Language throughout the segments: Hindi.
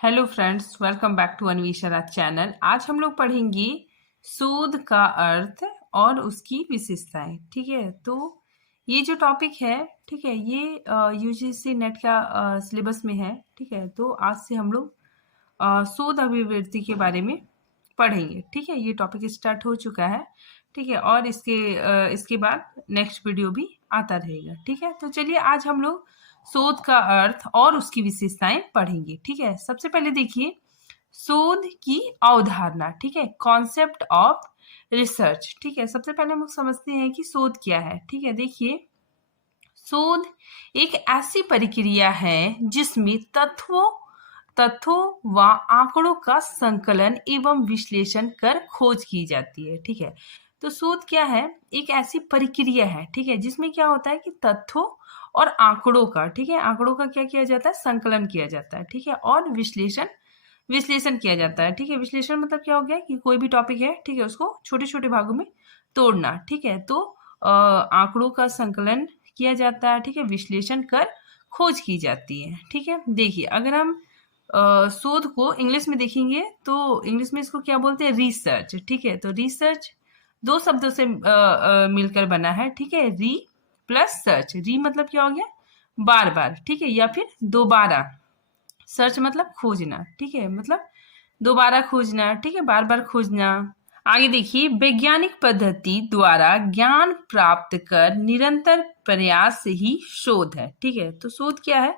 Hello friends, welcome back to Anvesha channel. आज हम लोग पढ़ेंगे शोध का अर्थ और उसकी विशेषताएं। ठीक है, तो ये जो टॉपिक है, ठीक है, ये यूजीसी नेट का सिलेबस में है। ठीक है, तो आज से हम लोग शोध अभिवृत्ति के बारे में पढ़ेंगे। ठीक है, ये टॉपिक स्टार्ट हो चुका है। ठीक है, और इसके बाद नेक्स्ट वीडियो भी आता रहेगा। ठीक है, तो चलिए आज हम लोग शोध का अर्थ और उसकी विशेषताएं पढ़ेंगे। ठीक है, सबसे पहले देखिए शोध की अवधारणा। ठीक है, कॉन्सेप्ट ऑफ रिसर्च। ठीक है, सबसे पहले हम लोग समझते हैं कि शोध क्या है। ठीक है, देखिए शोध एक ऐसी प्रक्रिया है जिसमें तथ्यों व आंकड़ों का संकलन एवं विश्लेषण कर खोज की जाती है। ठीक है, तो शोध क्या है? एक ऐसी प्रक्रिया है, ठीक है, जिसमें क्या होता है कि तथ्यों और आंकड़ों का, ठीक है, आंकड़ों का क्या किया जाता है? संकलन किया जाता है। ठीक है, और विश्लेषण किया जाता है। ठीक है, विश्लेषण मतलब क्या हो गया कि कोई भी टॉपिक है, ठीक है, उसको छोटे छोटे भागों में तोड़ना। ठीक है, तो आंकड़ों का संकलन किया जाता है। ठीक है, विश्लेषण कर खोज की जाती है। ठीक है, देखिए अगर हम शोध को इंग्लिश में देखेंगे तो इंग्लिश में इसको क्या बोलते हैं? रिसर्च। ठीक है, तो रिसर्च दो शब्दों से मिलकर बना है। ठीक है, री प्लस सर्च। री मतलब क्या हो गया? बार बार। ठीक है, या फिर दोबारा। सर्च मतलब खोजना। ठीक है, मतलब दोबारा खोजना। ठीक है, बार बार खोजना। आगे देखिए वैज्ञानिक पद्धति द्वारा ज्ञान प्राप्त कर निरंतर प्रयास से ही शोध है। ठीक है, तो शोध क्या है?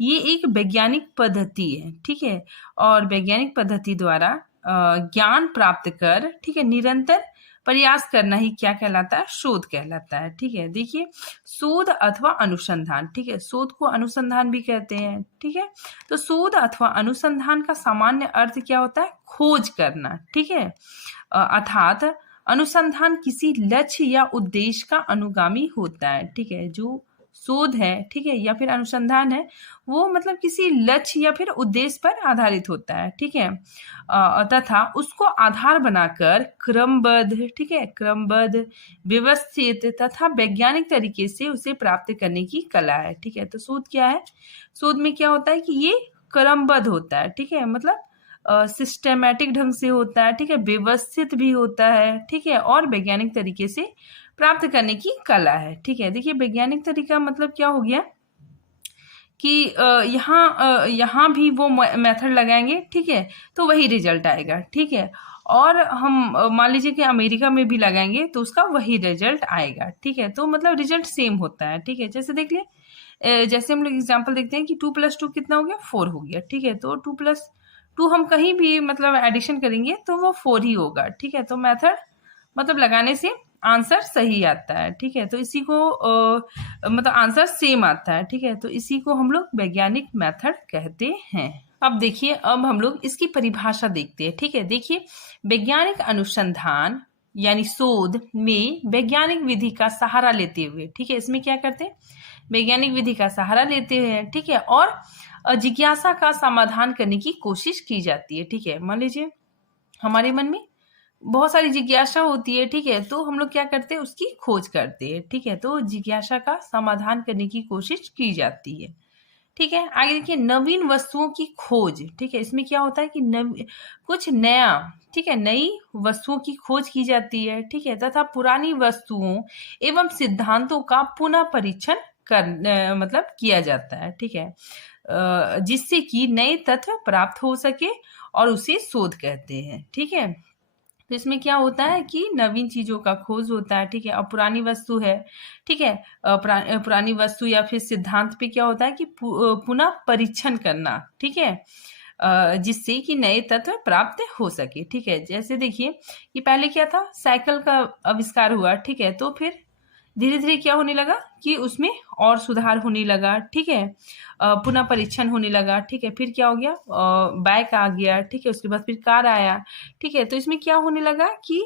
ये एक वैज्ञानिक पद्धति है। ठीक है, और वैज्ञानिक पद्धति द्वारा ज्ञान प्राप्त कर, ठीक है, निरंतर प्रयास करना ही क्या कहलाता है? शोध कहलाता है। ठीक है, देखिए शोध अथवा अनुसंधान। ठीक है, शोध को अनुसंधान भी कहते हैं। ठीक है, तो शोध अथवा अनुसंधान का सामान्य अर्थ क्या होता है? खोज करना। ठीक है, अर्थात अनुसंधान किसी लक्ष्य या उद्देश्य का अनुगामी होता है। ठीक है, जो शोध है, ठीक है, या फिर अनुसंधान है, वो मतलब किसी लक्ष्य या फिर उद्देश्य पर आधारित होता है। ठीक है, तथा उसको आधार बनाकर क्रमबद्ध, ठीक है, क्रमबद्ध, व्यवस्थित तथा वैज्ञानिक तरीके से उसे प्राप्त करने की कला है। ठीक है, तो शोध क्या है? शोध में क्या होता है कि ये क्रमबद्ध होता है। ठीक है, मतलब सिस्टेमेटिक ढंग से होता है। ठीक है, व्यवस्थित भी होता है। ठीक है, और वैज्ञानिक तरीके से प्राप्त करने की कला है। ठीक है, देखिए वैज्ञानिक तरीका मतलब क्या हो गया कि यहाँ भी वो मेथड लगाएंगे, ठीक है, तो वही रिजल्ट आएगा। ठीक है, और हम मान लीजिए कि अमेरिका में भी लगाएंगे तो उसका वही रिजल्ट आएगा। ठीक है, तो मतलब रिजल्ट सेम होता है। ठीक है, जैसे देख लिए, जैसे हम लोग एग्जाम्पल देखते हैं कि 2+2 कितना हो गया? 4 हो गया। ठीक है, तो 2+2 हम कहीं भी मतलब एडिशन करेंगे तो वो 4 ही होगा। ठीक है, तो मेथड मतलब लगाने से आंसर सही आता है। ठीक है, तो इसी को मतलब आंसर सेम आता है। ठीक है, तो इसी को हम लोग वैज्ञानिक मेथड कहते हैं। अब देखिए, अब हम लोग इसकी परिभाषा देखते हैं। ठीक है, देखिए वैज्ञानिक अनुसंधान यानी शोध में वैज्ञानिक विधि का सहारा लेते हुए, ठीक है, इसमें क्या करते हैं? वैज्ञानिक विधि का सहारा लेते हैं। ठीक है, और जिज्ञासा का समाधान करने की कोशिश की जाती है। ठीक है, मान लीजिए हमारे मन में बहुत सारी जिज्ञासा होती है। ठीक है, तो हम लोग क्या करते हैं? उसकी खोज करते हैं। ठीक है, तो जिज्ञासा का समाधान करने की कोशिश की जाती है। ठीक है, आगे देखिए नवीन वस्तुओं की खोज। ठीक है, इसमें क्या होता है कि कुछ नया, ठीक है, नई वस्तुओं की खोज की जाती है। ठीक है, तथा पुरानी वस्तुओं एवं सिद्धांतों का पुनः परीक्षण मतलब किया जाता है। ठीक है, जिससे कि नए तथ्य प्राप्त हो सके और उसे शोध कहते हैं। ठीक है, तो इसमें क्या होता है कि नवीन चीजों का खोज होता है। ठीक है, और पुरानी वस्तु है, ठीक है, पुरानी वस्तु या फिर सिद्धांत पे क्या होता है कि पुनः परीक्षण करना। ठीक है, जिससे कि नए तत्व प्राप्त हो सके। ठीक है, जैसे देखिए कि पहले क्या था? साइकिल का आविष्कार हुआ। ठीक है, तो फिर धीरे धीरे क्या होने लगा कि उसमें और सुधार होने लगा। ठीक है, पुनः परीक्षण होने लगा। ठीक है, फिर क्या हो गया? बाइक आ गया। ठीक है, उसके बाद फिर कार आया। ठीक है, तो इसमें क्या होने लगा कि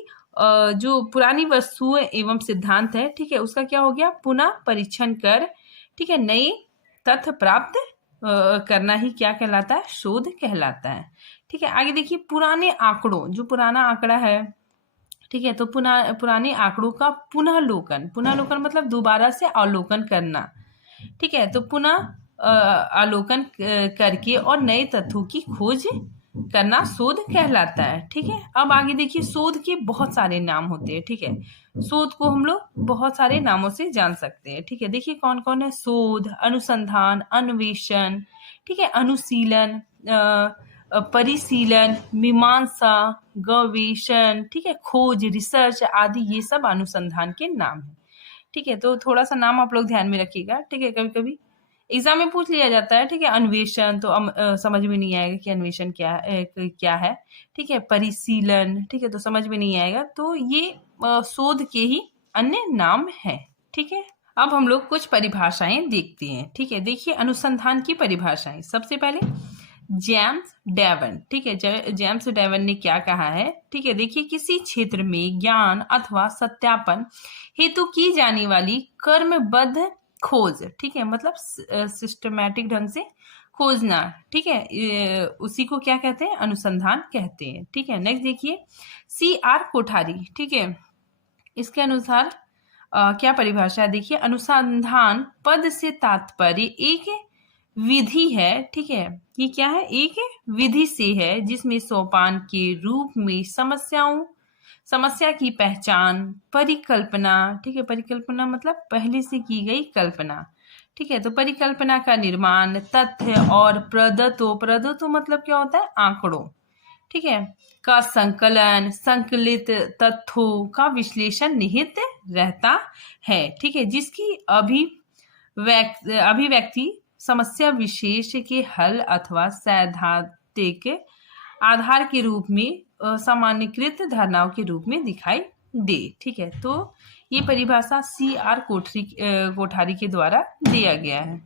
जो पुरानी वस्तुएं एवं सिद्धांत है, ठीक है, उसका क्या हो गया? पुनः परीक्षण कर, ठीक है, नए तथ्य प्राप्त करना ही क्या कहलाता है? शोध कहलाता है। ठीक है, आगे देखिए पुराने आंकड़ों, जो पुराना आंकड़ा है, ठीक है, तो पुराने आंकड़ों का पुनः लोकन मतलब दोबारा से अवलोकन करना। ठीक है, तो पुनः अवलोकन करके और नए तथ्यों की खोज करना शोध कहलाता है। ठीक है, अब आगे देखिए, शोध के बहुत सारे नाम होते हैं। ठीक है, शोध को हम लोग बहुत सारे नामों से जान सकते हैं। ठीक है, देखिए कौन कौन है: शोध, अनुसंधान, अन्वेषण, ठीक है, अनुशीलन, परिशीलन, मीमांसा, गवेषण, ठीक है, खोज, रिसर्च आदि, ये सब अनुसंधान के नाम हैं। ठीक है, तो थोड़ा सा नाम आप लोग ध्यान में रखिएगा। ठीक है, कभी कभी एग्जाम में पूछ लिया जाता है। ठीक है, अन्वेषण तो समझ में नहीं आएगा कि अन्वेषण क्या है। ठीक है, परिशीलन, ठीक है, तो समझ में नहीं आएगा। तो ये शोध के ही अन्य नाम है। ठीक है, अब हम लोग कुछ परिभाषाएं देखते हैं। ठीक है, देखिए अनुसंधान की परिभाषाएं। सबसे पहले जेम्स डेवन। ठीक है, जेम्स डेवन ने क्या कहा है? ठीक है, देखिए किसी क्षेत्र में ज्ञान अथवा सत्यापन हेतु की जाने वाली क्रमबद्ध खोज, ठीक है, मतलब सिस्टमैटिक ढंग से खोजना, ठीक है, उसी को क्या कहते हैं? अनुसंधान कहते हैं। ठीक है, नेक्स्ट देखिए CR कोठारी। ठीक है, इसके अनुसार क्या परिभाषा है? देखिए, अनुसंधान पद से तात्पर्य एक विधि है। ठीक है, ये क्या है? एक विधि से है जिसमें सोपान के रूप में समस्या की पहचान, परिकल्पना, ठीक है, परिकल्पना मतलब पहले से की गई कल्पना, ठीक है, तो परिकल्पना का निर्माण, तथ्य और प्रदत्व मतलब क्या होता है? आंकड़ों, ठीक है, का संकलन, संकलित तथ्यों का विश्लेषण निहित रहता है। ठीक है, जिसकी अभिव्यक्ति समस्या विशेष के हल अथवा सैद्धांतिक आधार के रूप में सामान्यकृत धारणाओं के रूप में दिखाई दे। ठीक है, तो ये परिभाषा CR कोठारी के द्वारा दिया गया है।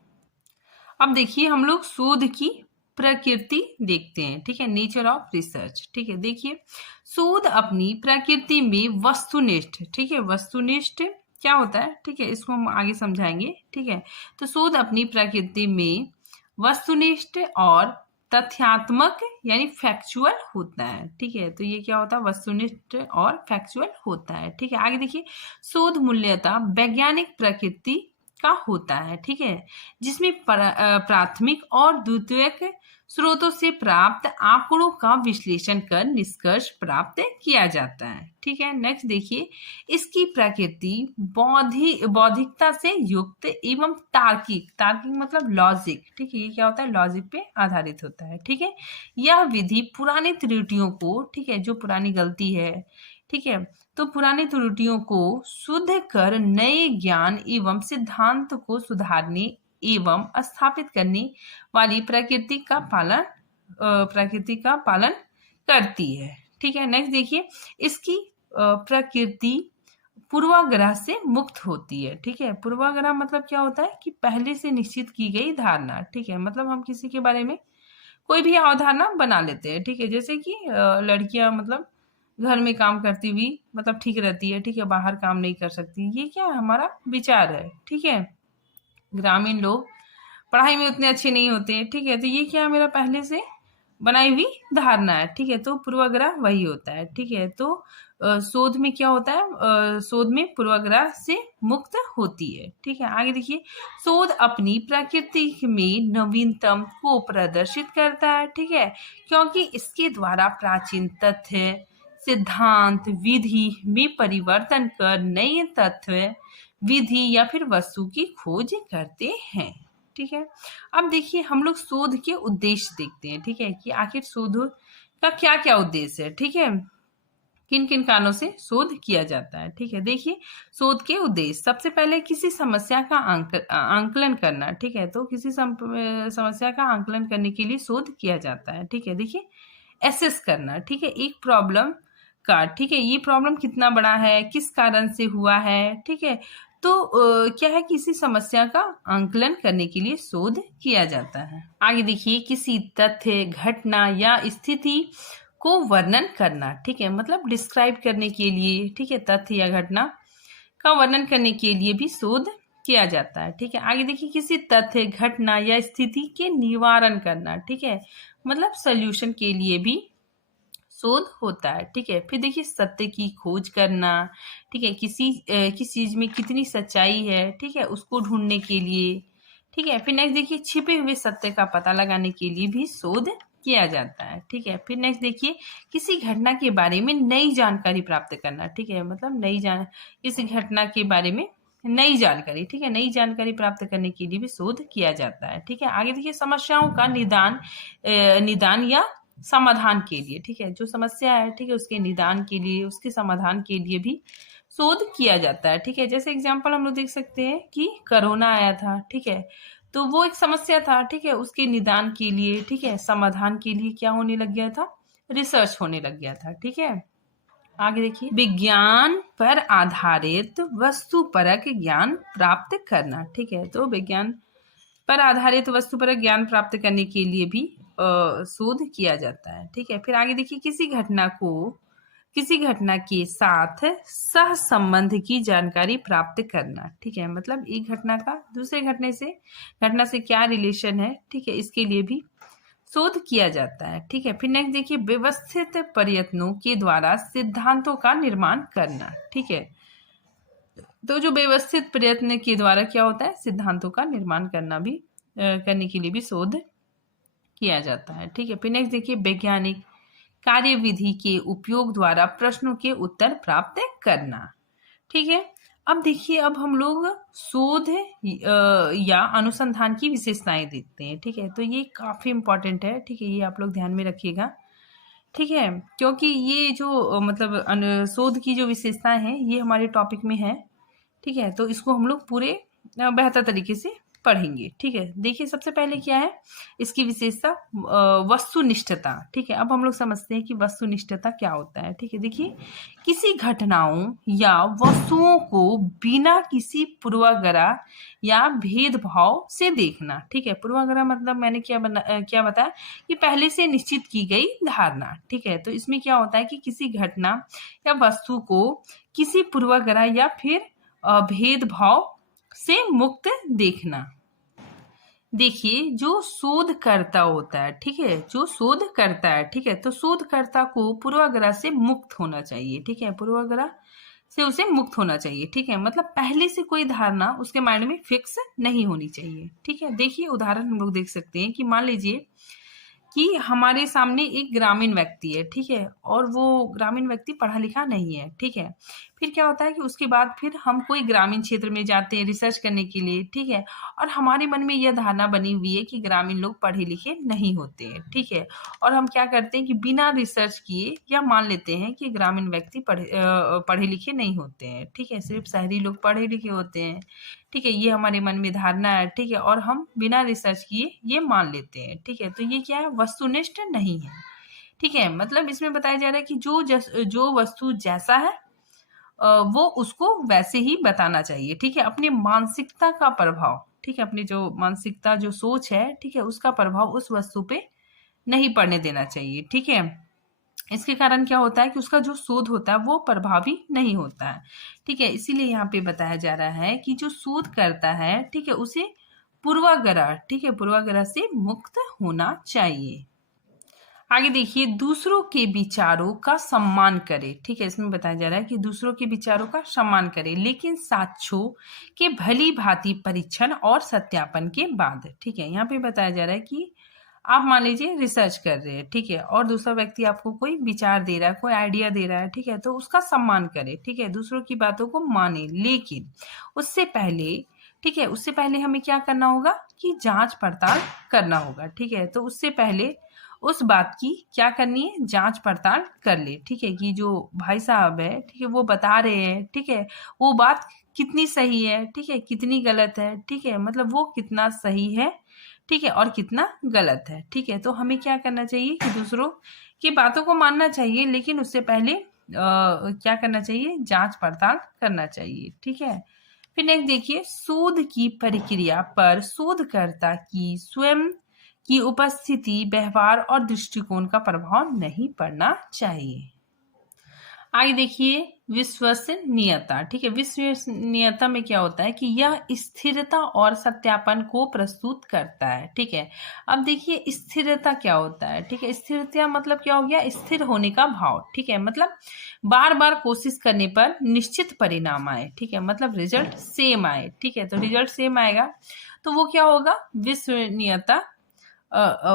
अब देखिए हम लोग शोध की प्रकृति देखते हैं। ठीक है, नेचर ऑफ रिसर्च। ठीक है, देखिए शोध अपनी प्रकृति में वस्तुनिष्ठ, ठीक है, वस्तुनिष्ठ क्या होता है? ठीक है, इसको हम आगे समझाएंगे। ठीक है, तो शोध अपनी प्रकृति में वस्तुनिष्ठ और तथ्यात्मक यानी फैक्चुअल होता है। ठीक है, तो ये क्या होता है? वस्तुनिष्ठ और फैक्चुअल होता है। ठीक है, आगे देखिए शोध मूल्यतः वैज्ञानिक प्रकृति का होता है। ठीक है, जिसमें प्राथमिक और द्वितीयक स्रोतों से प्राप्त आंकड़ों का विश्लेषण कर निष्कर्ष प्राप्त किया जाता है। ठीक है, नेक्स्ट देखिए इसकी प्रकृति बौद्धिकता से युक्त एवं तार्किक मतलब लॉजिक, ठीक है, ये क्या होता है? लॉजिक पे आधारित होता है। ठीक है, यह विधि पुरानी त्रुटियों को, ठीक है, जो पुरानी गलती है, ठीक है, तो पुरानी त्रुटियों को शुद्ध कर नए ज्ञान एवं सिद्धांत को सुधारने एवं स्थापित करने वाली प्रकृति का पालन करती है। ठीक है, नेक्स्ट देखिए इसकी प्रकृति पूर्वाग्रह से मुक्त होती है। ठीक है, पूर्वाग्रह मतलब क्या होता है? कि पहले से निश्चित की गई धारणा। ठीक है, मतलब हम किसी के बारे में कोई भी अवधारणा बना लेते हैं। ठीक है, जैसे कि लड़कियां मतलब घर में काम करती हुई मतलब ठीक रहती है, ठीक है, बाहर काम नहीं कर सकती, ये क्या हमारा विचार है। ठीक है, ग्रामीण लोग पढ़ाई में उतने अच्छे नहीं होते हैं। ठीक है, तो ये क्या मेरा पहले से बनाई हुई धारणा है। ठीक है, तो पूर्वाग्रह वही होता है। ठीक है, तो शोध में क्या होता है? शोध में पूर्वाग्रह से मुक्त होती है। ठीक है, आगे देखिए शोध अपनी प्रकृति में नवीनतम को प्रदर्शित करता है। ठीक है, क्योंकि इसके द्वारा प्राचीन तथ्य, सिद्धांत, विधि में परिवर्तन कर नए तथ्य, विधि या फिर वस्तु की खोज करते हैं। ठीक है, अब देखिए हम लोग शोध के उद्देश्य देखते हैं। ठीक है, कि आखिर शोध का क्या क्या उद्देश्य है। ठीक है, किन किन कारणों से शोध किया जाता है। ठीक है, देखिए शोध के उद्देश्य, सबसे पहले किसी समस्या का आंकलन करना। ठीक है, तो किसी समस्या का आंकलन करने के लिए शोध किया जाता है। ठीक है, देखिए एसेस करना। ठीक है, एक प्रॉब्लम का, ठीक है, ये प्रॉब्लम कितना बड़ा है, किस कारण से हुआ है। ठीक है, तो क्या है, किसी समस्या का आंकलन करने के लिए शोध किया जाता है। आगे देखिए किसी तथ्य, घटना या स्थिति को वर्णन करना। ठीक है, मतलब डिस्क्राइब करने के लिए, ठीक है, तथ्य या घटना का वर्णन करने के लिए भी शोध किया जाता है। ठीक है, आगे देखिए किसी तथ्य, घटना या स्थिति के निवारण करना। ठीक है, मतलब सल्यूशन के लिए भी शोध होता है। ठीक है, फिर देखिए सत्य की खोज करना। ठीक है, किसी चीज में कितनी सच्चाई है, ठीक है, उसको ढूंढने के लिए, ठीक है। फिर नेक्स्ट देखिए, छिपे हुए सत्य का पता लगाने के लिए भी शोध किया जाता है। ठीक है। फिर नेक्स्ट देखिए, किसी घटना के बारे में नई जानकारी प्राप्त करना। ठीक है, मतलब इस घटना के बारे में नई जानकारी, ठीक है, नई जानकारी प्राप्त करने के लिए भी शोध किया जाता है। ठीक है। आगे देखिए, समस्याओं का निदान या समाधान के लिए, ठीक है, जो समस्या है, ठीक है, उसके निदान के लिए, उसके समाधान के लिए भी शोध किया जाता है। ठीक है। जैसे एग्जाम्पल हम लोग देख सकते हैं कि कोरोना आया था। ठीक है, तो वो एक समस्या था। ठीक है, उसके निदान के लिए, ठीक है, समाधान के लिए क्या होने लग गया था, रिसर्च होने लग गया था। ठीक है। आगे देखिए, विज्ञान पर आधारित वस्तुपरक ज्ञान प्राप्त करना। ठीक है, तो विज्ञान पर आधारित वस्तुपरक ज्ञान प्राप्त करने के लिए भी शोध किया जाता है। ठीक है। फिर आगे देखिए, किसी घटना के साथ सह संबंध की जानकारी प्राप्त करना। ठीक है, मतलब एक घटना का दूसरे घटना से क्या रिलेशन है, ठीक है, इसके लिए भी शोध किया जाता है। ठीक है। फिर नेक्स्ट देखिए, व्यवस्थित प्रयत्नों के द्वारा सिद्धांतों का निर्माण करना। ठीक है, तो जो व्यवस्थित प्रयत्न के द्वारा क्या होता है, सिद्धांतों का निर्माण करने के लिए भी शोध किया जाता है। ठीक है। फिर नेक्स्ट देखिए, वैज्ञानिक कार्यविधि के उपयोग द्वारा प्रश्नों के उत्तर प्राप्त करना। ठीक है। अब देखिए, अब हम लोग शोध या अनुसंधान की विशेषताएं देखते हैं। ठीक है, तो ये काफी इंपॉर्टेंट है। ठीक है, ये आप लोग ध्यान में रखिएगा। ठीक है, क्योंकि ये जो मतलब शोध की जो विशेषताएं हैं, ये हमारे टॉपिक में है। ठीक है, तो इसको हम लोग पूरे बेहतर तरीके से पढ़ेंगे। ठीक है, देखिए सबसे पहले क्या है इसकी विशेषता, वस्तुनिष्ठता। ठीक है, अब हम लोग समझते हैं कि वस्तुनिष्ठता क्या होता है। ठीक है, देखिए, किसी घटनाओं या वस्तुओं को बिना किसी पूर्वाग्रह या भेदभाव से देखना। ठीक है, पूर्वाग्रह मतलब मैंने क्या बताया कि पहले से निश्चित की गई धारणा। ठीक है, तो इसमें क्या होता है कि किसी घटना या वस्तु को किसी पूर्वाग्रह या फिर भेदभाव से मुक्त देखना। देखिए, जो शोधकर्ता होता है, ठीक है, जो शोध करता है, ठीक है, तो शोधकर्ता को पूर्वाग्रह से मुक्त होना चाहिए। ठीक है, पूर्वाग्रह से उसे मुक्त होना चाहिए। ठीक है, मतलब पहले से कोई धारणा उसके माइंड में फिक्स नहीं होनी चाहिए। ठीक है, देखिए उदाहरण हम लोग देख सकते हैं कि मान लीजिए कि हमारे सामने एक ग्रामीण व्यक्ति है। ठीक है, और वो ग्रामीण व्यक्ति पढ़ा लिखा नहीं है। ठीक है, फिर क्या होता है कि उसके बाद फिर हम कोई ग्रामीण क्षेत्र में जाते हैं रिसर्च करने के लिए। ठीक है, और हमारे मन में यह धारणा बनी हुई है कि ग्रामीण लोग पढ़े लिखे नहीं होते हैं। ठीक है, और हम क्या करते हैं कि बिना रिसर्च किए या मान लेते हैं कि ग्रामीण व्यक्ति पढ़े लिखे नहीं होते हैं। ठीक है, सिर्फ शहरी लोग पढ़े लिखे होते हैं। ठीक है, ये हमारे मन में धारणा है। ठीक है, और हम बिना रिसर्च किए ये मान लेते हैं। ठीक है, तो ये क्या है, वस्तुनिष्ठ नहीं है। ठीक है, मतलब इसमें बताया जा रहा है कि जो वस्तु जैसा है वो उसको वैसे ही बताना चाहिए। ठीक है, अपनी मानसिकता का प्रभाव, ठीक है, अपनी जो मानसिकता जो सोच है, ठीक है, उसका प्रभाव उस वस्तु पे नहीं पड़ने देना चाहिए। ठीक है, इसके कारण क्या होता है कि उसका जो शोध होता है वो प्रभावी नहीं होता है। ठीक है, इसीलिए यहाँ पे बताया जा रहा है कि जो शोध करता है, ठीक है, उसे पूर्वाग्रह, ठीक है, पूर्वाग्रह से मुक्त होना चाहिए। आगे देखिए, दूसरों के विचारों का सम्मान करे। ठीक है, इसमें बताया जा रहा है कि दूसरों के विचारों का सम्मान करे, लेकिन साक्ष्यों के भली भांति परीक्षण और सत्यापन के बाद। ठीक है, यहाँ पे बताया जा रहा है कि आप मान लीजिए रिसर्च कर रहे हैं। ठीक है, और दूसरा व्यक्ति आपको कोई विचार दे रहा है, कोई आइडिया दे रहा है। ठीक है, तो उसका सम्मान करे। ठीक है, दूसरों की बातों को माने, लेकिन उससे पहले, ठीक है, उससे पहले हमें क्या करना होगा कि जांच पड़ताल करना होगा। ठीक है, तो उससे पहले उस बात की क्या करनी है, जांच पड़ताल कर ले। ठीक है, कि जो भाई साहब है, ठीक है, वो बता रहे हैं, ठीक है, वो बात कितनी सही है, ठीक है, कितनी गलत है। ठीक है, मतलब वो कितना सही है, ठीक है, और कितना गलत है। ठीक है, तो हमें क्या करना चाहिए कि दूसरों की बातों को मानना चाहिए, लेकिन उससे पहले क्या करना चाहिए, जांच पड़ताल करना चाहिए। ठीक है, फिर नेक्स्ट देखिए, शोध की प्रक्रिया पर शोधकर्ता की स्वयं की उपस्थिति, व्यवहार और दृष्टिकोण का प्रभाव नहीं पड़ना चाहिए। आगे देखिए विश्वसनीयता। ठीक है, विश्वसनीयता में क्या होता है कि यह स्थिरता और सत्यापन को प्रस्तुत करता है। ठीक है, अब देखिए स्थिरता क्या होता है। ठीक है, स्थिरता मतलब क्या हो गया, स्थिर होने का भाव। ठीक है, मतलब बार बार कोशिश करने पर निश्चित परिणाम आए। ठीक है, मतलब रिजल्ट सेम आए। ठीक है, तो रिजल्ट सेम आएगा तो वो क्या होगा, विश्वसनीयता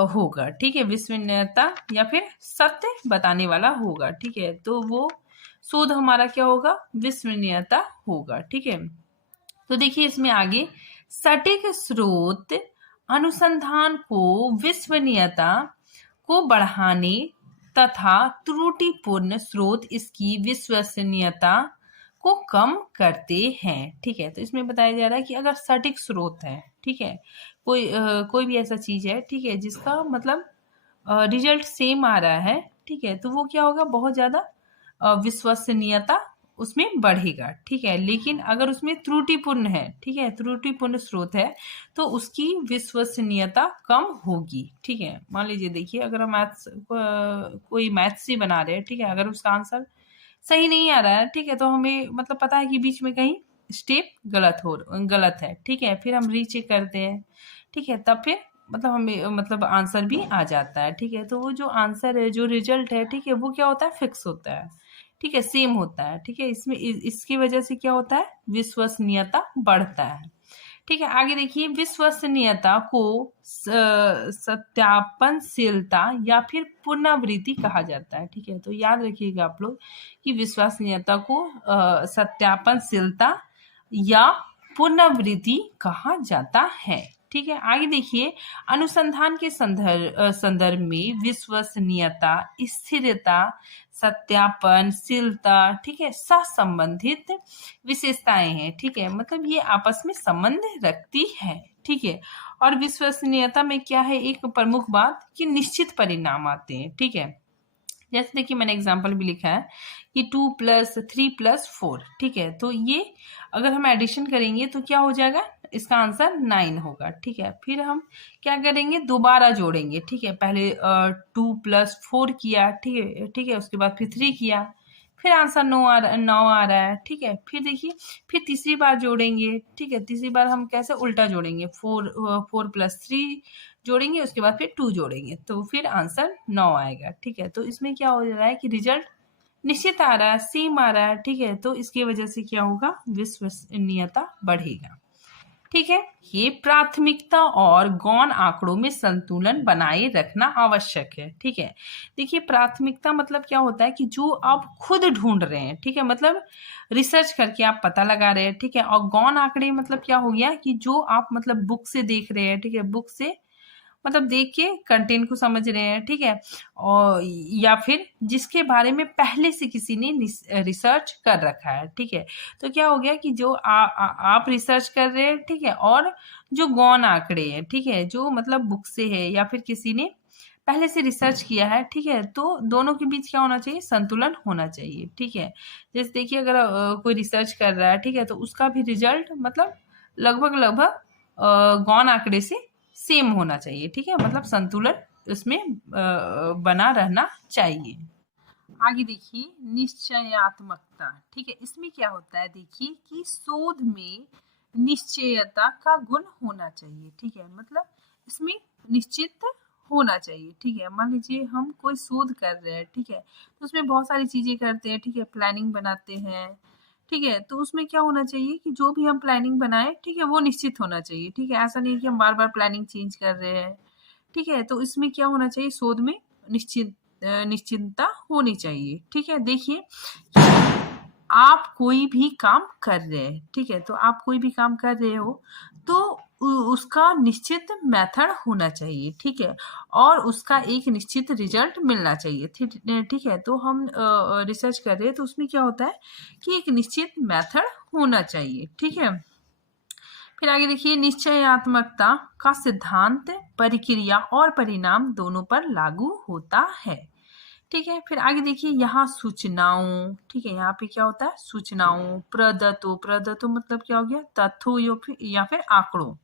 होगा। ठीक है, विश्वसनीयता या फिर सत्य बताने वाला होगा। ठीक है, तो वो शोध हमारा क्या होगा, विश्वसनीयता होगा। ठीक है, तो देखिए इसमें आगे सटीक स्रोत अनुसंधान को विश्वसनीयता को बढ़ाने तथा त्रुटिपूर्ण स्रोत इसकी विश्वसनीयता को कम करते हैं। ठीक है, तो इसमें बताया जा रहा है कि अगर सटीक स्रोत है, ठीक है, कोई भी ऐसा चीज है, ठीक है, जिसका मतलब रिजल्ट सेम आ रहा है, ठीक है, तो वो क्या होगा, बहुत ज्यादा विश्वसनीयता उसमें बढ़ेगा। ठीक है, लेकिन अगर उसमें त्रुटिपूर्ण है, ठीक है, त्रुटिपूर्ण स्रोत है, तो उसकी विश्वसनीयता कम होगी। ठीक है, मान लीजिए देखिए अगर हम कोई मैथ्स ही बना रहे हैं, ठीक है, अगर उसका आंसर सही नहीं आ रहा है, ठीक है, तो हमें मतलब पता है कि बीच में कहीं स्टेप गलत है। ठीक है, फिर हम रीचेक करते हैं। ठीक है, तब फिर मतलब हमें मतलब आंसर भी आ जाता है। ठीक है, तो वो जो आंसर है, जो रिजल्ट है, ठीक है, वो क्या होता है, फिक्स होता है। ठीक है, सेम होता है। ठीक है, इसमें इसकी वजह से क्या होता है, विश्वसनीयता बढ़ता है। ठीक है, आगे देखिए विश्वसनीयता को सत्यापनशीलता या फिर पुनरावृत्ति कहा जाता है। ठीक है, तो याद रखिएगा आप लोग कि विश्वसनीयता को सत्यापनशीलता या पुनरावृत्ति कहा जाता है। ठीक है, आगे देखिए अनुसंधान के संदर्भ में विश्वसनीयता, स्थिरता, सत्यापनशीलता, ठीक है, सहसंबंधित विशेषताएं हैं। ठीक है, मतलब ये आपस में संबंध रखती है। ठीक है, और विश्वसनीयता में क्या है, एक प्रमुख बात कि निश्चित परिणाम आते हैं। ठीक है, जैसे देखिए मैंने एग्जाम्पल भी लिखा है कि 2+3+4। ठीक है, तो ये अगर हम एडिशन करेंगे तो क्या हो जाएगा, इसका आंसर 9 होगा। ठीक है, फिर हम क्या करेंगे, दोबारा जोड़ेंगे। ठीक है, पहले 2+4 किया, ठीक है, उसके बाद फिर 3 किया, फिर आंसर 9 आ रहा है। ठीक है, फिर देखिए फिर तीसरी बार जोड़ेंगे। ठीक है, तीसरी बार हम कैसे उल्टा जोड़ेंगे, 4+3 जोड़ेंगे, उसके बाद फिर 2 जोड़ेंगे, तो फिर आंसर 9 आएगा। ठीक है, तो इसमें क्या हो रहा है कि रिजल्ट निश्चित आ रहा है, सेम आ रहा है। ठीक है, तो इसकी वजह से क्या होगा, विश्वसनीयता बढ़ेगा। ठीक है, ये प्राथमिकता और गौण आंकड़ों में संतुलन बनाए रखना आवश्यक है। ठीक है, देखिए प्राथमिकता मतलब क्या होता है कि जो आप खुद ढूंढ रहे हैं, ठीक है, मतलब रिसर्च करके आप पता लगा रहे हैं। ठीक है, और गौण आंकड़े मतलब क्या हो गया कि जो आप मतलब बुक से देख रहे हैं। ठीक है, बुक से मतलब देख के कंटेंट को समझ रहे हैं। ठीक है, और या फिर जिसके बारे में पहले से किसी ने रिसर्च कर रखा है। ठीक है, तो क्या हो गया कि जो आप रिसर्च कर रहे हैं, ठीक है, और जो गौण आंकड़े हैं, ठीक है, जो मतलब बुक से है या फिर किसी ने पहले से रिसर्च किया है। ठीक है, तो दोनों के बीच क्या होना चाहिए, संतुलन होना चाहिए। ठीक है, जैसे देखिए अगर कोई रिसर्च कर रहा है, ठीक है, तो उसका भी रिजल्ट मतलब लगभग गौण आंकड़े से सेम होना चाहिए। ठीक है, मतलब संतुलन उसमें बना रहना चाहिए। आगे देखिए निश्चयात्मकता। ठीक है, इसमें क्या होता है, देखिए कि शोध में निश्चयता का गुण होना चाहिए। ठीक है, मतलब इसमें निश्चित होना चाहिए। ठीक है, मान लीजिए हम कोई शोध कर रहे हैं, ठीक है, तो उसमें बहुत सारी चीजें करते हैं। ठीक है, प्लानिंग बनाते हैं। ठीक है, तो उसमें क्या होना चाहिए कि जो भी हम प्लानिंग बनाए, ठीक है, वो निश्चित होना चाहिए। ठीक है, ऐसा नहीं कि हम बार बार प्लानिंग चेंज कर रहे हैं। ठीक है, तो इसमें क्या होना चाहिए, शोध में निश्चिंतता होनी चाहिए। ठीक है, देखिए आप कोई भी काम कर रहे हैं, ठीक है, तो आप कोई भी काम कर रहे हो तो उसका निश्चित मेथड होना चाहिए। ठीक है, और उसका एक निश्चित रिजल्ट मिलना चाहिए। ठीक है, तो हम रिसर्च कर रहे हैं तो उसमें क्या होता है कि एक निश्चित मेथड होना चाहिए। ठीक है, फिर आगे देखिए निश्चयात्मकता का सिद्धांत प्रक्रिया और परिणाम दोनों पर लागू होता है। ठीक है, फिर आगे देखिए यहाँ सूचनाओं, ठीक है, यहाँ पे क्या होता है, सूचनाओं, प्रदत्तों मतलब क्या हो गया, तथ्यों या फिर आंकड़ों।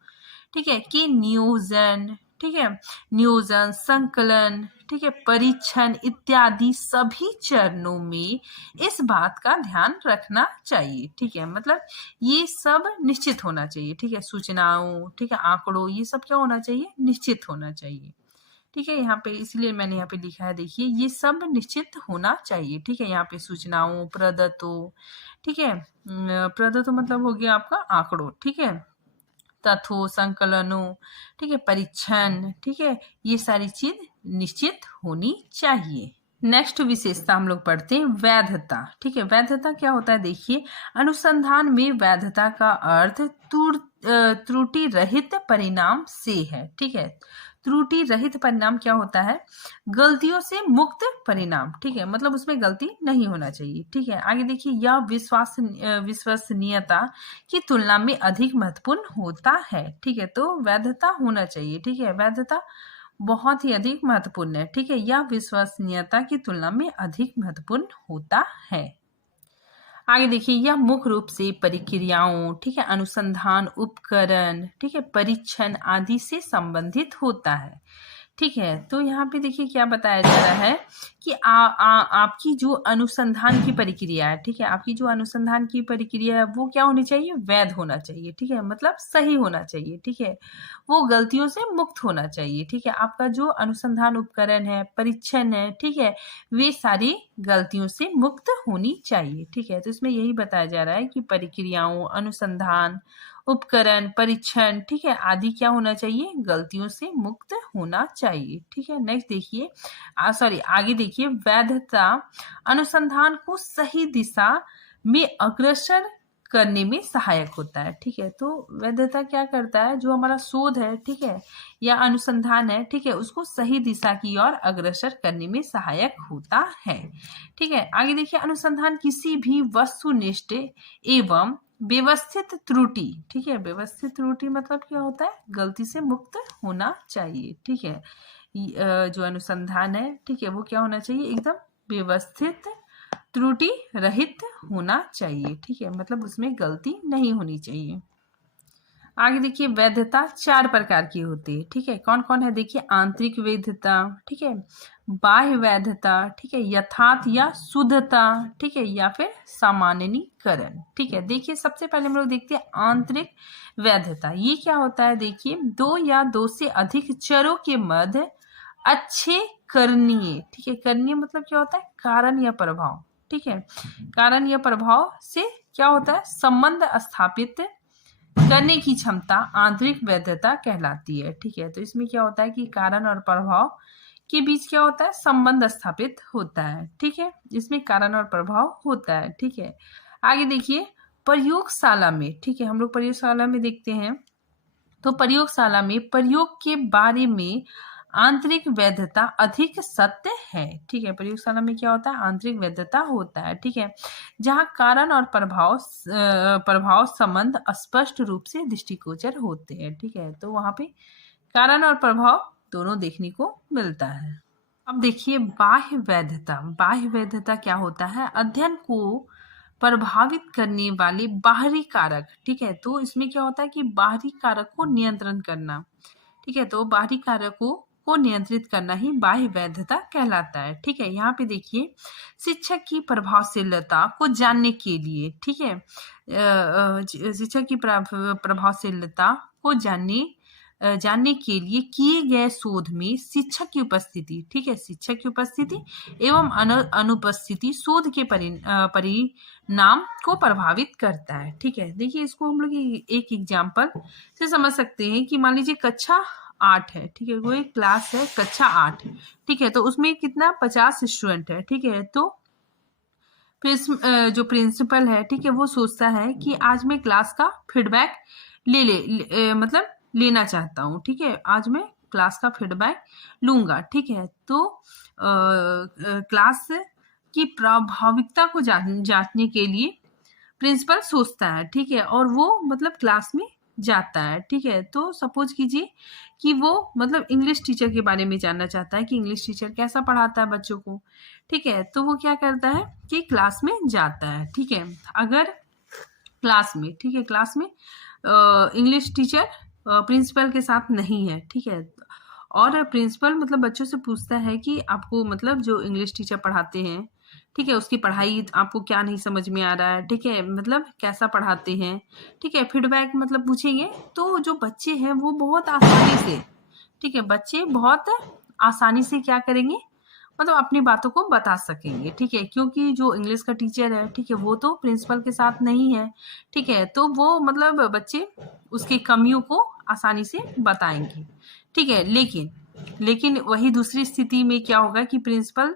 ठीक है, कि नियोजन, ठीक है, नियोजन, संकलन, ठीक ठीक है, परीक्षण इत्यादि सभी चरणों में इस बात का ध्यान रखना चाहिए। ठीक है, मतलब ये सब निश्चित होना चाहिए। ठीक है, सूचनाओं, ठीक है, आंकड़ों, ये सब क्या होना चाहिए, निश्चित होना चाहिए। ठीक है, यहाँ पे इसलिए मैंने यहाँ पे लिखा है, देखिए ये सब निश्चित होना चाहिए। ठीक है, यहाँ पे सूचनाओं, प्रदत्तों, ठीक है, प्रदत्तों मतलब हो गया आपका आंकड़ों, ठीक है, तथ्यों, संकलनों, ठीक है, परीक्षण, ठीक है, ये सारी चीज निश्चित होनी चाहिए। नेक्स्ट विशेषता हम लोग पढ़ते हैं वैधता। ठीक है, वैधता क्या होता है, देखिए अनुसंधान में वैधता का अर्थ त्रुटि रहित परिणाम से है। ठीक है, त्रुटि रहित परिणाम क्या होता है, गलतियों से मुक्त परिणाम। ठीक है, मतलब उसमें गलती नहीं होना चाहिए। ठीक है, आगे देखिए, यह विश्वसनीयता की तुलना में अधिक महत्वपूर्ण होता है। ठीक है, तो वैधता होना चाहिए। ठीक है, वैधता बहुत ही अधिक महत्वपूर्ण है। ठीक है, यह विश्वसनीयता की तुलना में अधिक महत्वपूर्ण होता है। आगे देखिए, यह मुख्य रूप से प्रक्रियाओं, ठीक है, अनुसंधान उपकरण, ठीक है, परीक्षण आदि से संबंधित होता है। ठीक है, तो यहाँ पे देखिए क्या बताया जा रहा है कि आपकी जो अनुसंधान की प्रक्रिया है, ठीक है, आपकी जो अनुसंधान की प्रक्रिया है वो क्या होनी चाहिए, वैध होना चाहिए। ठीक है, मतलब सही होना चाहिए। ठीक है, वो गलतियों से मुक्त होना चाहिए। ठीक है, आपका जो अनुसंधान उपकरण है, परीक्षण है, ठीक है, वे सारी गलतियों से मुक्त होनी चाहिए। ठीक है, तो इसमें यही बताया जा रहा है कि प्रक्रियाओं, अनुसंधान उपकरण, परीक्षण, ठीक है, आदि क्या होना चाहिए, गलतियों से मुक्त होना चाहिए। ठीक है, नेक्स्ट देखिए, आगे देखिए, वैधता अनुसंधान को सही दिशा में अग्रसर करने में सहायक होता है। ठीक है, तो वैधता क्या करता है, जो हमारा शोध है, ठीक है, या अनुसंधान है, ठीक है, उसको सही दिशा की ओर अग्रसर करने में सहायक होता है। ठीक है, आगे देखिए, अनुसंधान किसी भी वस्तुनिष्ठ एवं व्यवस्थित त्रुटि, ठीक है, व्यवस्थित त्रुटि मतलब क्या होता है, गलती से मुक्त होना चाहिए। ठीक है, जो अनुसंधान है, ठीक है, वो क्या होना चाहिए, एकदम व्यवस्थित त्रुटि रहित होना चाहिए। ठीक है, मतलब उसमें गलती नहीं होनी चाहिए। आगे देखिए, वैधता 4 प्रकार की होती है। ठीक है, कौन कौन है, देखिए आंतरिक वैधता, ठीक है, बाह्य वैधता, ठीक है, यथार्थ या शुद्धता, ठीक है, या फिर सामान्यीकरण। ठीक है, देखिए सबसे पहले हम लोग देखते हैं आंतरिक वैधता। ये क्या होता है, देखिए 2 या 2 से अधिक चरों के मध्य अच्छे करणीय, ठीक है, करणीय मतलब क्या होता है, कारण या प्रभाव। ठीक है, कारण या प्रभाव से क्या होता है, संबंध स्थापित करने की क्षमता आंतरिक वैधता कहलाती है। ठीक है, तो इसमें क्या होता है कि कारण और प्रभाव के बीच क्या होता है, संबंध स्थापित होता है। ठीक है, इसमें कारण और प्रभाव होता है। ठीक है, आगे देखिए, प्रयोगशाला में, ठीक है, हम लोग प्रयोगशाला में देखते हैं, तो प्रयोगशाला में प्रयोग के बारे में आंतरिक वैधता अधिक सत्य है। ठीक है, प्रयोगशाला में क्या होता है, आंतरिक वैधता होता है। ठीक है, जहाँ कारण और प्रभाव संबंध स्पष्ट रूप से दृष्टिगोचर होते हैं। ठीक है, तो वहां पे कारण और प्रभाव दोनों देखने को मिलता है। अब देखिए बाह्य वैधता। बाह्य वैधता क्या होता है, अध्ययन को प्रभावित करने वाले बाहरी कारक। ठीक है, तो इसमें क्या होता है कि बाहरी कारक को नियंत्रण करना। ठीक है, तो बाहरी कारकों को नियंत्रित करना ही बाह्य वैधता कहलाता है। ठीक है, यहाँ पे देखिए, शिक्षक की प्रभावशीलता को जानने के लिए, ठीक है, शिक्षक की प्रभावशीलता को जानने के लिए किए गए शोध में शिक्षक की उपस्थिति, ठीक है, शिक्षक की उपस्थिति एवं अनुपस्थिति शोध के परिणाम को प्रभावित करता है। ठीक है, देखिए इसको हम लोग एक एग्जाम्पल से समझ सकते हैं कि मान लीजिए कक्षा 8 है। ठीक है, वो एक क्लास है कक्षा 8। ठीक है, तो उसमें कितना 50 स्टूडेंट है। ठीक है, तो जो प्रिंसिपल है, ठीक है, वो सोचता है कि आज मैं क्लास का फीडबैक मतलब लेना चाहता हूँ। ठीक है, आज मैं क्लास का फीडबैक लूंगा। ठीक है, तो क्लास की प्रभाविकता को जांचने के लिए प्रिंसिपल सोचता है। ठीक है, और वो मतलब क्लास में जाता है। ठीक है, तो सपोज कीजिए कि वो मतलब इंग्लिश टीचर के बारे में जानना चाहता है कि इंग्लिश टीचर कैसा पढ़ाता है बच्चों को। ठीक है, तो वो क्या करता है कि क्लास में जाता है। ठीक है, अगर क्लास में, ठीक है, क्लास में इंग्लिश टीचर प्रिंसिपल के साथ नहीं है। ठीक है, और प्रिंसिपल मतलब बच्चों से पूछता है कि आपको मतलब जो इंग्लिश टीचर पढ़ाते हैं, ठीक है, उसकी पढ़ाई आपको क्या नहीं समझ में आ रहा है, ठीक है, मतलब कैसा पढ़ाते हैं, ठीक है, फीडबैक मतलब पूछेंगे। तो जो बच्चे हैं वो बहुत आसानी से, ठीक है, बच्चे बहुत आसानी से क्या करेंगे, मतलब अपनी बातों को बता सकेंगे, ठीक है, क्योंकि जो इंग्लिश का टीचर है, ठीक है, वो तो प्रिंसिपल के साथ नहीं है, ठीक है, तो वो मतलब बच्चे उसकी कमियों को आसानी से बताएंगे, ठीक है। लेकिन लेकिन वही दूसरी स्थिति में क्या होगा कि प्रिंसिपल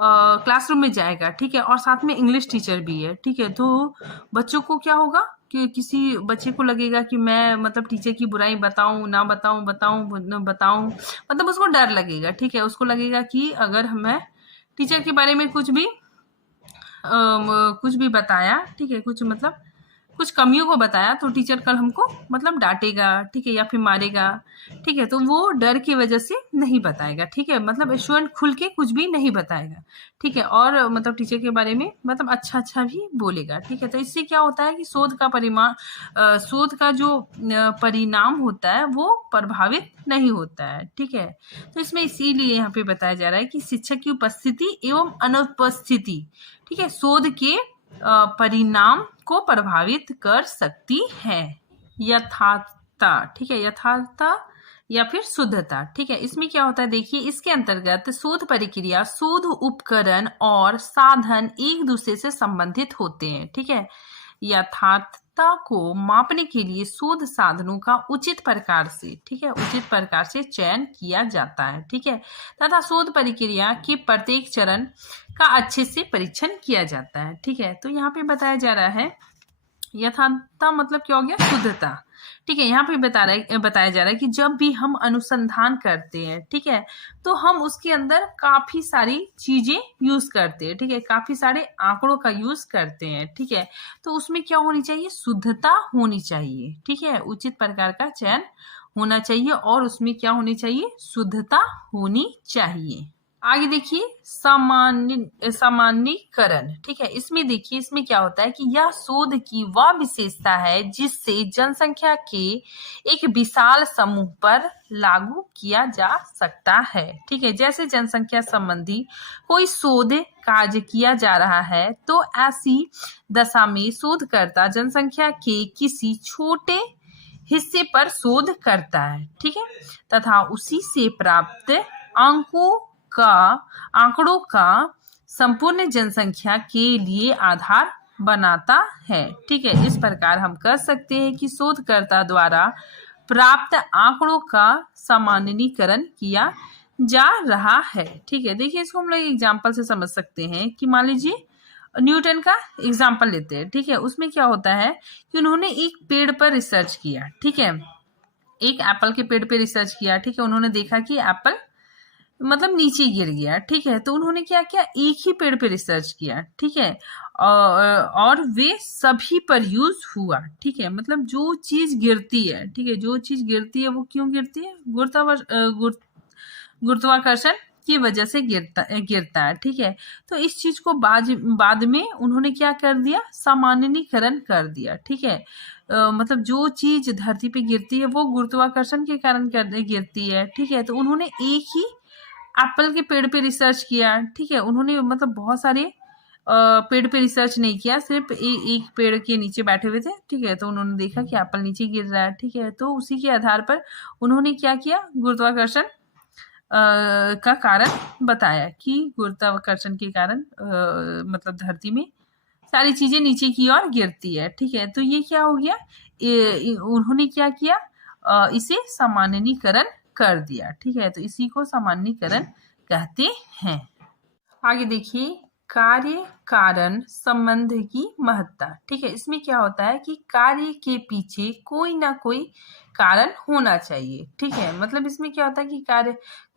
क्लासरूम में जाएगा, ठीक है, और साथ में इंग्लिश टीचर भी है, ठीक है, तो बच्चों को क्या होगा कि किसी बच्चे को लगेगा कि मैं मतलब टीचर की बुराई बताऊं ना बताऊं, बताऊं, मतलब उसको डर लगेगा, ठीक है, उसको लगेगा कि अगर मैं टीचर के बारे में कुछ भी बताया, ठीक है, कुछ मतलब कुछ कमियों को बताया तो टीचर कल हमको मतलब डांटेगा, ठीक है, या फिर मारेगा, ठीक है, तो वो डर की वजह से नहीं बताएगा, ठीक है, मतलब स्टूडेंट खुल के कुछ भी नहीं बताएगा, ठीक है, और मतलब टीचर के बारे में मतलब अच्छा अच्छा भी बोलेगा, ठीक है, तो इससे क्या होता है कि शोध का जो परिणाम होता है वो प्रभावित नहीं होता है, ठीक है। तो इसमें इसीलिए यहाँ पे बताया जा रहा है कि शिक्षक की उपस्थिति एवं अनुपस्थिति, ठीक है, शोध के परिणाम को प्रभावित कर सकती है। यथार्थता, ठीक है, यथार्थता या फिर शुद्धता, ठीक है, इसमें क्या होता है देखिए, इसके अंतर्गत शोध प्रक्रिया, शोध उपकरण और साधन एक दूसरे से संबंधित होते हैं, ठीक है। यथार्थता को मापने के लिए शोध साधनों का उचित प्रकार से, ठीक है, उचित प्रकार से चयन किया जाता है, ठीक है, तथा शोध प्रक्रिया के प्रत्येक चरण का अच्छे से परीक्षण किया जाता है, ठीक है। तो यहाँ पे बताया जा रहा है यथार्थता मतलब क्या हो गया, शुद्धता, ठीक है, यहाँ पे बताया जा रहा है कि जब भी हम अनुसंधान करते हैं, ठीक है, तो हम उसके अंदर काफी सारी चीजें यूज करते हैं, ठीक है, काफी सारे आंकड़ों का यूज करते हैं, ठीक है, तो उसमें क्या होनी चाहिए, शुद्धता होनी चाहिए, ठीक है, उचित प्रकार का चयन होना चाहिए और उसमें क्या होनी चाहिए, शुद्धता होनी चाहिए। आगे देखिए सामान्यीकरण, ठीक है, इसमें देखिए, इसमें क्या होता है कि यह शोध की वह विशेषता है जिससे जनसंख्या के एक विशाल समूह पर लागू किया जा सकता है, ठीक है, जैसे जनसंख्या संबंधी कोई शोध कार्य किया जा रहा है तो ऐसी दशा में शोधकर्ता जनसंख्या के किसी छोटे हिस्से पर शोध करता है, ठीक है, तथा उसी से प्राप्त आंकड़ों का संपूर्ण जनसंख्या के लिए आधार बनाता है, ठीक है, इस प्रकार हम कह सकते हैं कि शोधकर्ता द्वारा प्राप्त आंकड़ों का सामान्यीकरण किया जा रहा है, ठीक है। देखिए, इसको हम लोग एग्जाम्पल से समझ सकते हैं कि मान लीजिए न्यूटन का एग्जाम्पल लेते हैं, ठीक है, उसमें क्या होता है कि उन्होंने एक पेड़ पर रिसर्च किया, ठीक है, एक एप्पल के पेड़ पे रिसर्च किया, ठीक है, उन्होंने देखा कि एप्पल मतलब नीचे गिर गया, ठीक है, तो उन्होंने क्या किया, एक ही पेड़ पे रिसर्च किया, ठीक है, और वे सभी पर यूज हुआ, ठीक है, मतलब जो चीज गिरती है, ठीक है, जो चीज गिरती है वो क्यों गिरती है, गुरुत्वाकर्षण की वजह से गिरता है, ठीक है, तो इस चीज को बाद में उन्होंने क्या कर दिया, सामान्यीकरण कर दिया, ठीक है, मतलब जो चीज धरती पे गिरती है वो गुरुत्वाकर्षण के कारण गिरती है, ठीक है, तो उन्होंने एक ही एप्पल के पेड़ पे रिसर्च किया, ठीक है, उन्होंने मतलब बहुत सारे पेड़ पे रिसर्च नहीं किया, सिर्फ एक पेड़ के नीचे बैठे हुए थे, ठीक है, तो उन्होंने देखा कि एप्पल नीचे गिर रहा है, ठीक है, तो उसी के आधार पर उन्होंने क्या किया, गुरुत्वाकर्षण का कारण बताया कि गुरुत्वाकर्षण के कारण मतलब धरती में सारी चीजें नीचे की ओर गिरती है, ठीक है, तो ये क्या हो गया, उन्होंने क्या किया, इसे सामान्यीकरण कर दिया, ठीक है, तो इसी को सामान्यीकरण कहते हैं। आगे देखिए कार्य कारण संबंध की महत्ता, ठीक है, इसमें क्या होता है कि कार्य के पीछे कोई ना कोई कारण होना चाहिए, ठीक है, मतलब इसमें क्या होता है कि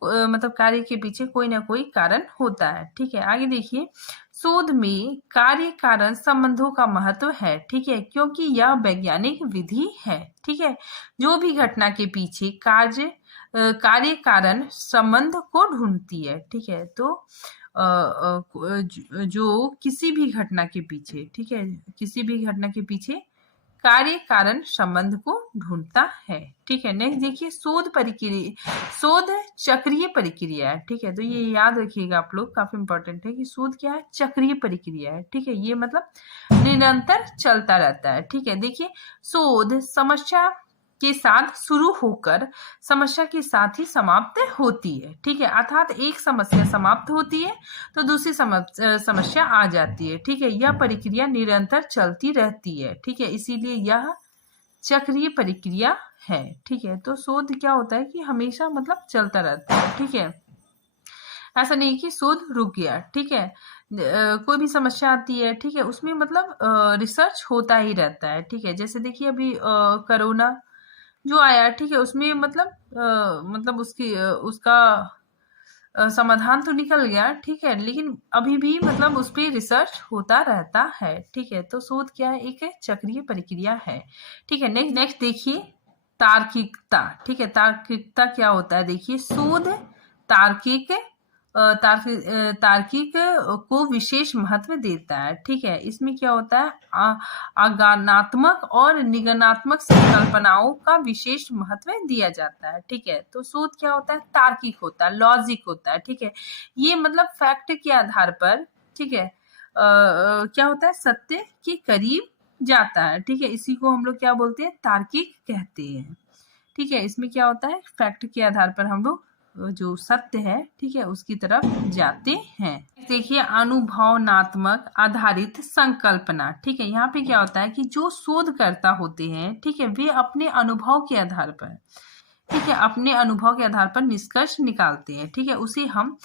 मतलब कार्य के पीछे कोई ना कोई कारण होता है, ठीक है। आगे देखिए शोध में कार्य कारण संबंधों का महत्व है, ठीक है, क्योंकि यह वैज्ञानिक विधि है, ठीक है, जो भी घटना के पीछे कार्य कारण संबंध को ढूंढती है, ठीक है, तो जो किसी भी घटना के पीछे, ठीक है, किसी भी घटना के पीछे कार्य कारण संबंध को ढूंढता है। ठीक है, नेक्स्ट देखिए शोध प्रक्रिया, शोध चक्रीय प्रक्रिया है। ठीक है, तो ये याद रखिएगा आप लोग, काफी इंपॉर्टेंट है कि शोध क्या है, चक्रीय प्रक्रिया है। ठीक है, ये मतलब निरंतर चलता रहता है। ठीक है, देखिए शोध समस्या के साथ शुरू होकर समस्या के साथ ही समाप्त होती है। ठीक है, अर्थात एक समस्या समाप्त होती है तो दूसरी समस्या आ जाती है। ठीक है, यह प्रक्रिया निरंतर चलती रहती है। ठीक है, इसीलिए यह चक्रीय प्रक्रिया है। ठीक है, तो शोध क्या होता है कि हमेशा मतलब चलता रहता है। ठीक है, ऐसा नहीं कि शोध रुक गया। ठीक है, कोई भी समस्या आती है, ठीक है, उसमें मतलब रिसर्च होता ही रहता है। ठीक है, जैसे देखिए अभी कोरोना जो आया, ठीक है, उसमें मतलब उसका समाधान तो निकल गया। ठीक है, लेकिन अभी भी मतलब उस पर रिसर्च होता रहता है। ठीक है, तो शोध क्या है, एक चक्रीय प्रक्रिया है। ठीक है, नेक्स्ट देखिए तार्किकता। ठीक है, तार्किकता क्या होता है, देखिए शोध तार्किक तार्किक को विशेष महत्व देता है। ठीक है, इसमें क्या होता है, आज्ञानात्मक और निगमनात्मक संकल्पनाओं का विशेष महत्व दिया जाता है। ठीक है, तो शोध क्या होता है, तार्किक होता है, लॉजिक होता है। ठीक है, ये मतलब फैक्ट के आधार पर, ठीक है, क्या होता है, सत्य के करीब जाता है। ठीक है, इसी को हम लोग क्या बोलते हैं, तार्किक कहते हैं। ठीक है, इसमें क्या होता है, फैक्ट के आधार पर हम लोग जो सत्य है, ठीक है, उसकी तरफ जाते हैं। देखिए अनुभवनात्मक आधारित संकल्पना। ठीक है, यहाँ पे क्या होता है कि जो शोधकर्ता होते हैं, ठीक है, वे अपने अनुभव के आधार पर, ठीक है, अपने अनुभव के आधार पर निष्कर्ष निकालते हैं। ठीक है, उसे हम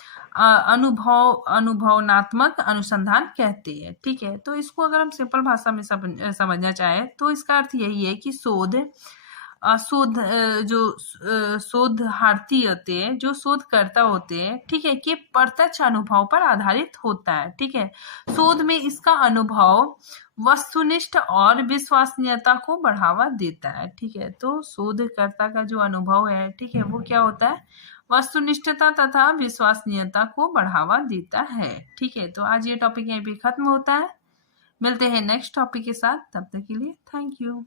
अनुभवनात्मक अनुसंधान कहते हैं। ठीक है, तो इसको अगर हम सिंपल भाषा में समझना चाहें तो इसका अर्थ यही है कि शोधार्थी होते हैं, जो शोधकर्ता होते हैं, ठीक है, कि प्रत्यक्ष अनुभव पर आधारित होता है। ठीक है, शोध में इसका अनुभव वस्तुनिष्ठ और विश्वसनीयता को बढ़ावा देता है। ठीक है, तो शोधकर्ता का जो अनुभव है, ठीक है, वो क्या होता है, वस्तुनिष्ठता तथा विश्वसनीयता को बढ़ावा देता है। ठीक है, तो आज ये टॉपिक यहीं पे खत्म होता है। मिलते हैं नेक्स्ट टॉपिक के साथ, तब तक के लिए थैंक यू।